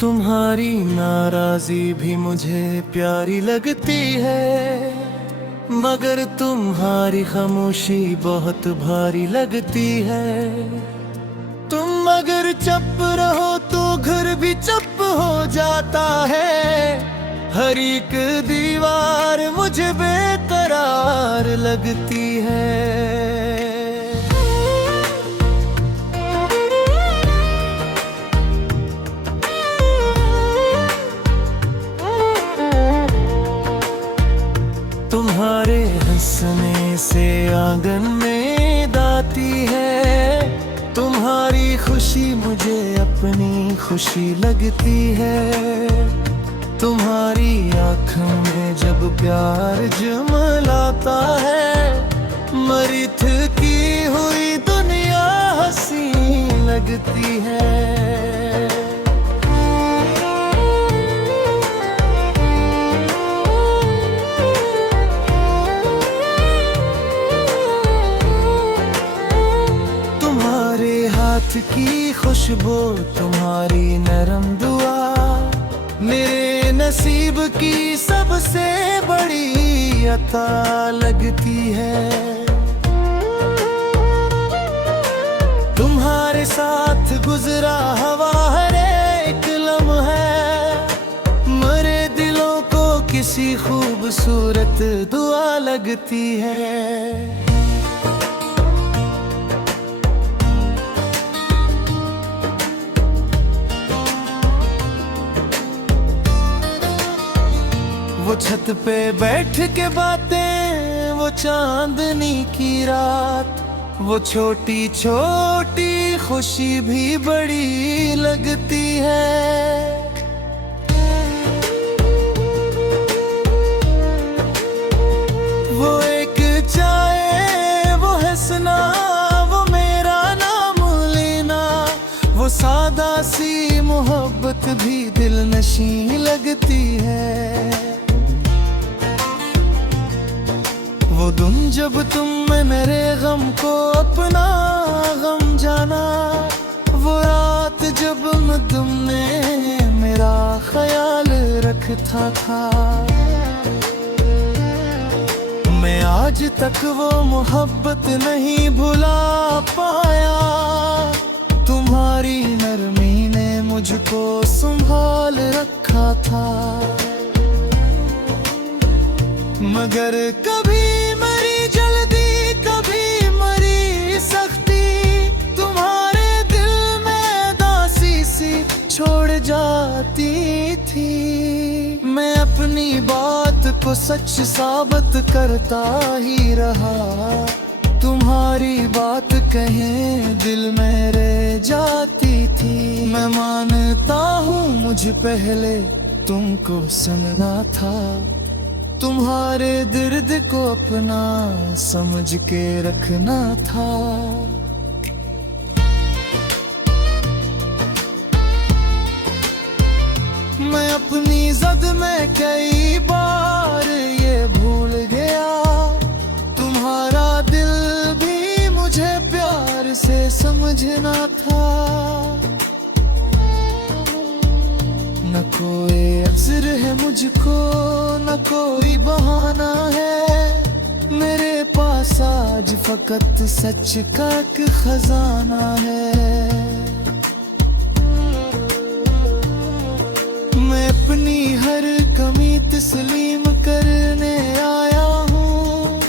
तुम्हारी नाराजी भी मुझे प्यारी लगती है, मगर तुम्हारी खामोशी बहुत भारी लगती है। तुम अगर चुप रहो तो घर भी चुप हो जाता है। हर एक दीवार मुझे बेकरार लगती है। तुम्हारे हंसने से आंगन में दाती है। तुम्हारी खुशी मुझे अपनी खुशी लगती है। तुम्हारी आँखों में जब प्यार जमलाता है, मरीथ की हुई दुनिया हंसी लगती है। हाथ की खुशबू, तुम्हारी नरम दुआ, मेरे नसीब की सबसे बड़ी अता लगती है। तुम्हारे साथ गुजरा हवा हर एक लम्हा, मरे दिलों को किसी खूबसूरत दुआ लगती है। वो छत पे बैठ के बातें, वो चांदनी की रात, वो छोटी छोटी खुशी भी बड़ी लगती है। वो एक चाय, वो हंसना, वो मेरा नाम लेना, वो सादा सी मोहब्बत भी दिल नशीं लगती है। वो दिन जब तुम मेरे गम को अपना गम जाना, वो रात जब तुमने मेरा ख्याल रखता था। मैं आज तक वो मोहब्बत नहीं भुला पाया। तुम्हारी नरमी ने मुझको संभाल रखा था, मगर कभी मरी जल्दी, कभी मरी सख्ती, तुम्हारे दिल में दासी सी छोड़ जाती थी। मैं अपनी बात को सच साबित करता ही रहा। तुम्हारी बात कहीं दिल में रह जाती थी। मैं मानता हूँ मुझ पहले तुमको सुनना था, तुम्हारे दर्द को अपना समझ के रखना था। मैं अपनी जद में कई बार ये भूल गया, तुम्हारा दिल भी मुझे प्यार से समझना था। न कोई अज़्र है मुझको, न कोई बहाना है, मेरे पास आज फकत सच का एक खजाना है। मैं अपनी हर कमी तस्लीम करने आया हूँ,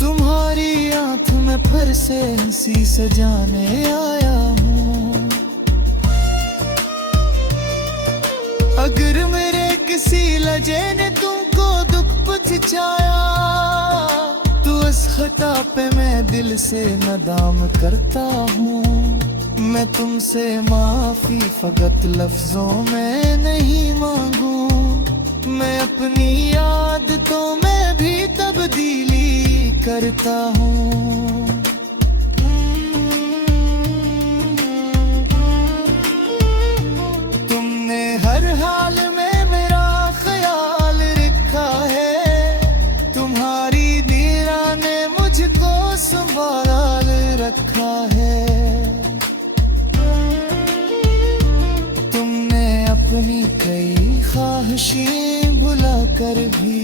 तुम्हारी आँख में फिर से हंसी सजाने आया हूँ। अगर मेरे किसी लजे ने तुमको दुख पहुंचाया, तो इस खता पे मैं दिल से नदाम करता हूँ। मैं तुमसे माफी फकत लफ्जों में नहीं मांगू, मैं अपनी आदतों में भी तब्दीली करता हूँ। तुमने हर हाल में मेरा ख्याल रखा है, तुम्हारी नीरा ने मुझको संभाल रखा है। अपनी कई ख्वाहिशें भुला कर भी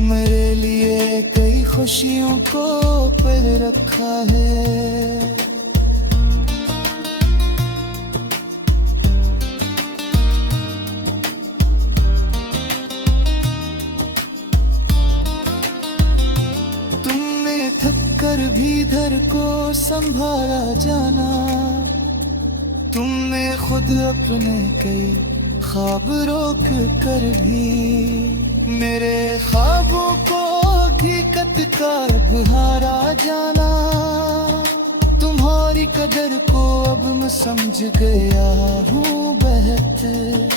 मेरे लिए कई खुशियों को पर रखा है। तुमने थक कर भी घर को संभाला जाना, तुमने खुद अपने कई ख्वाब रोक कर भी मेरे ख्वाबों को हकीकत का बहारा जाना। तुम्हारी कदर को अब मैं समझ गया हूँ बेहतर,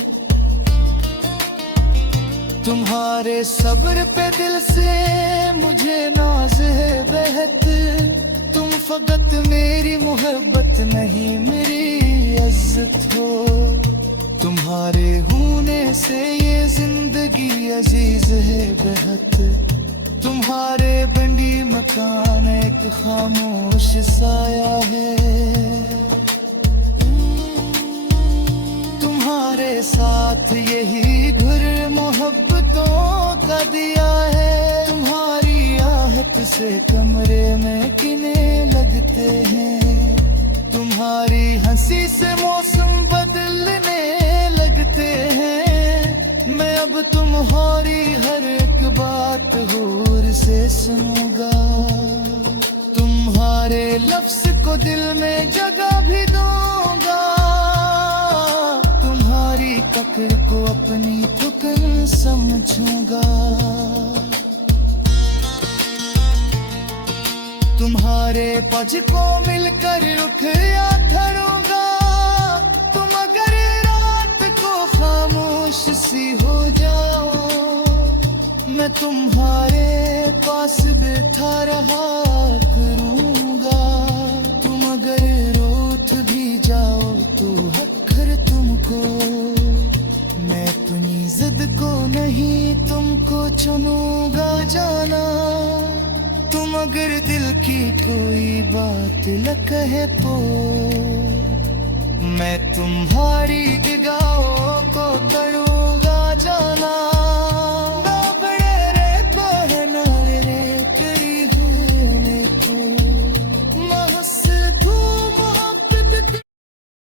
तुम्हारे सब्र पे दिल से मुझे नाज है बेहतर। तुम फकत मेरी मोहब्बत नहीं मेरी इज्जत हो, तुम्हारे होने से ये जिंदगी अजीज है बेहद। तुम्हारे बंडी मकान एक खामोश साया है, तुम्हारे साथ यही घर मोहब्बतों का दिया है। तुम्हारी आहट से कमरे में किने लगते हैं, तुम्हारी हंसी से मौसम बदलने लगते हैं। मैं अब तुम्हारी हर एक बात गौर से सुनूंगा, तुम्हारे लफ्ज को दिल में जगह भी दूंगा। तुम्हारी ककर को अपनी ठुकर समझूंगा, तुम्हारे पज को मिलकर उठ या खड़ूंगा। तुम अगर रात को खामोश सी हो जाओ, मैं तुम्हारे पास बैठा रहा करूंगा। तुम अगर रूठ भी जाओ तो हक्कर तुमको, मैं अपनी जिद को नहीं तुमको चुनूंगा जाना। तुम अगर दिल की कोई बात न कहे तो मैं तुम्हारी